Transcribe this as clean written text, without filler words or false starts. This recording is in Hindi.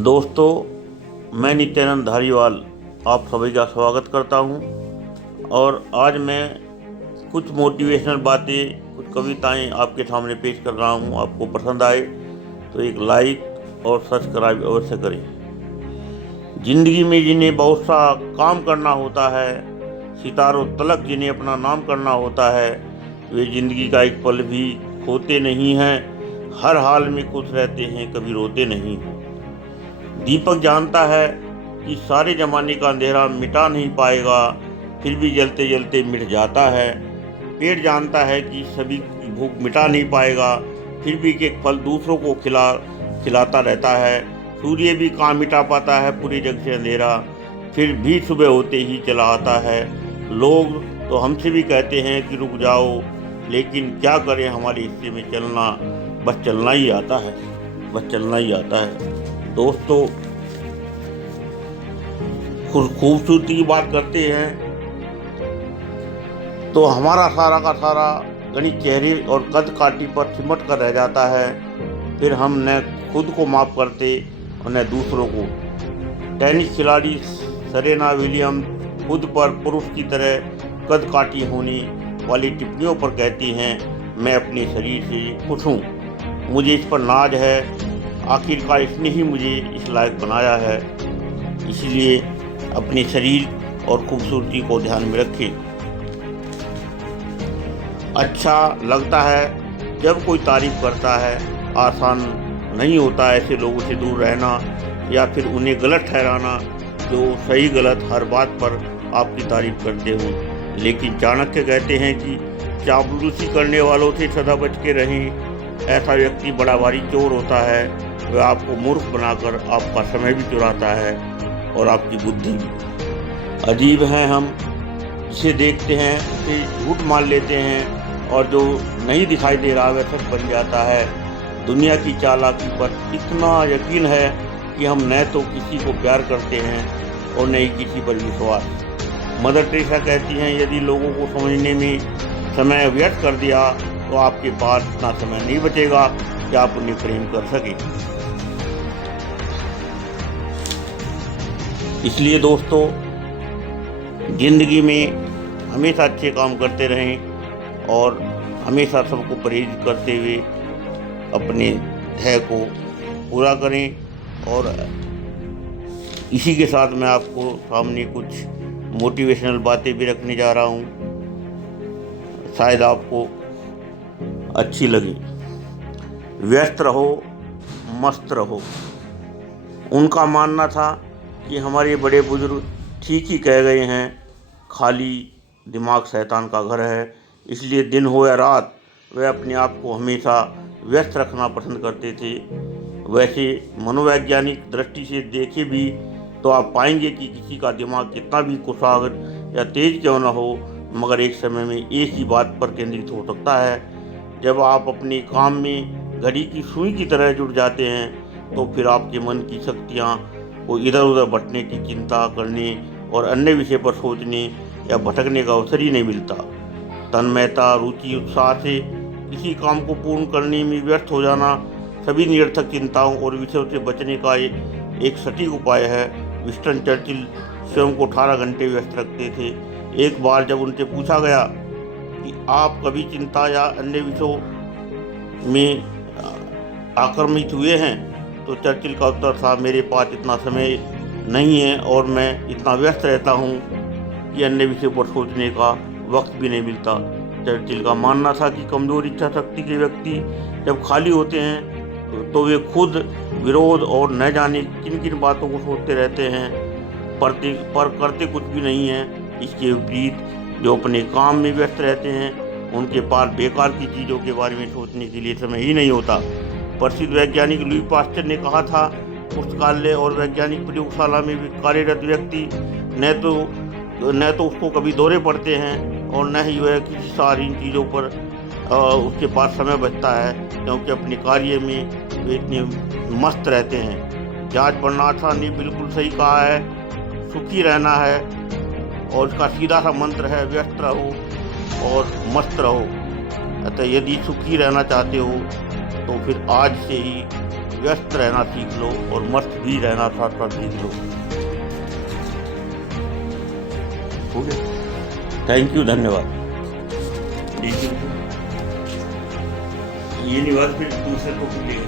दोस्तों, मैं नित्यानंद धारीवाल आप सभी का स्वागत करता हूं। और आज मैं कुछ मोटिवेशनल बातें, कुछ कविताएं आपके सामने पेश कर रहा हूं। आपको पसंद आए तो एक लाइक और सब्सक्राइब अवश्य करें। जिंदगी में जिन्हें बहुत सा काम करना होता है, सितारों तलक जिन्हें अपना नाम करना होता है, वे जिंदगी का एक पल भी खोते नहीं हैं। हर हाल में खुश रहते हैं, कभी रोते नहीं हैं। दीपक जानता है कि सारे जमाने का अंधेरा मिटा नहीं पाएगा, फिर भी जलते जलते मिट जाता है। पेड़ जानता है कि सभी की भूख मिटा नहीं पाएगा, फिर भी एक फल दूसरों को खिलाता रहता है। सूर्य भी कहाँ मिटा पाता है पूरे जग से अंधेरा, फिर भी सुबह होते ही चला आता है। लोग तो हमसे भी कहते हैं कि रुक जाओ, लेकिन क्या करें, हमारे हिस्से में चलना बस चलना ही आता है, बस चलना ही आता है। दोस्तों, खूबसूरती की बात करते हैं तो हमारा सारा का सारा गणित चेहरे और कद काठी पर सिमट कर रह जाता है। फिर हम न खुद को माफ करते और न दूसरों को। टेनिस खिलाड़ी सेरेना विलियम्स खुद पर पुरुष की तरह कद काठी होने वाली टिप्पणियों पर कहती हैं, मैं अपने शरीर से खुश हूँ, मुझे इस पर नाज है, आखिरकार इसने ही मुझे इस लायक बनाया है। इसलिए अपने शरीर और खूबसूरती को ध्यान में रखें। अच्छा लगता है जब कोई तारीफ करता है। आसान नहीं होता ऐसे लोगों से दूर रहना या फिर उन्हें गलत ठहराना जो सही गलत हर बात पर आपकी तारीफ करते हो। लेकिन चाणक्य कहते हैं कि चापलूसी करने वालों से सदा बच के रहें। ऐसा व्यक्ति बड़ा भारी चोर होता है। वह आपको मूर्ख बनाकर आपका समय भी चुराता है और आपकी बुद्धि भी। अजीब हैं हम, जिसे देखते हैं उसे झूठ मान लेते हैं और जो नहीं दिखाई दे रहा वह सच बन जाता है। दुनिया की चालाकी पर इतना यकीन है कि हम न तो किसी को प्यार करते हैं और न ही किसी पर विश्वास। मदर टेरेसा कहती हैं, यदि लोगों को समझने में समय व्यर्थ कर दिया तो आपके पास इतना समय नहीं बचेगा कि आप उन्हें प्रेम कर सकें। इसलिए दोस्तों, जिंदगी में हमेशा अच्छे काम करते रहें और हमेशा सबको प्रेरित करते हुए अपने ध्येय को पूरा करें। और इसी के साथ मैं आपको सामने कुछ मोटिवेशनल बातें भी रखने जा रहा हूँ, शायद आपको अच्छी लगे। व्यस्त रहो, मस्त रहो। उनका मानना था कि हमारे बड़े बुजुर्ग ठीक ही कह गए हैं, खाली दिमाग शैतान का घर है। इसलिए दिन हो या रात वे अपने आप को हमेशा व्यस्त रखना पसंद करते थे। वैसे मनोवैज्ञानिक दृष्टि से देखे भी तो आप पाएंगे कि किसी का दिमाग कितना भी कुशाग्र या तेज क्यों न हो, मगर एक समय में एक ही बात पर केंद्रित हो सकता है। जब आप अपने काम में घड़ी की सुई की तरह जुड़ जाते हैं तो फिर आपके मन की शक्तियाँ को इधर उधर बंटने की चिंता करने और अन्य विषय पर सोचने या भटकने का अवसर ही नहीं मिलता। तन्मयता, रुचि, उत्साह से किसी काम को पूर्ण करने में व्यर्थ हो जाना सभी निरर्थक चिंताओं और विषयों से बचने का एक सटीक उपाय है। विंस्टन चर्चिल स्वयं को 18 घंटे व्यस्त रखते थे। एक बार जब उनसे पूछा गया कि आप कभी चिंता या अन्य विषयों में आक्रमित हुए हैं, तो चर्चिल का उत्तर था, मेरे पास इतना समय नहीं है और मैं इतना व्यस्त रहता हूँ कि अन्य विषयों पर सोचने का वक्त भी नहीं मिलता। चर्चिल का मानना था कि कमजोर इच्छा शक्ति के व्यक्ति जब खाली होते हैं तो वे खुद विरोध और न जाने किन किन बातों को सोचते रहते हैं, पर करते कुछ भी नहीं है। इसके विपरीत जो अपने काम में व्यस्त रहते हैं उनके पास बेकार की चीज़ों के बारे में सोचने के लिए समय ही नहीं होता। प्रसिद्ध वैज्ञानिक लुई पास्चर ने कहा था, पुस्तकालय और वैज्ञानिक प्रयोगशाला में कार्यरत व्यक्ति न तो उसको कभी दौरे पड़ते हैं और न ही वह किसी सारी चीज़ों पर उसके पास समय बचता है, क्योंकि अपने कार्य में वे इतने मस्त रहते हैं। जॉर्ज बर्नार्ड ने बिल्कुल सही कहा है, सुखी रहना है और उसका सीधा सा मंत्र है, व्यस्त रहो और मस्त रहो। अतः यदि सुखी रहना चाहते हो तो फिर आज से ही व्यस्त रहना सीख लो और मस्त भी रहना साथ साथ सीख लो। हो गया, थैंक यू, धन्यवाद। ये निवास फिर दूसरे को ले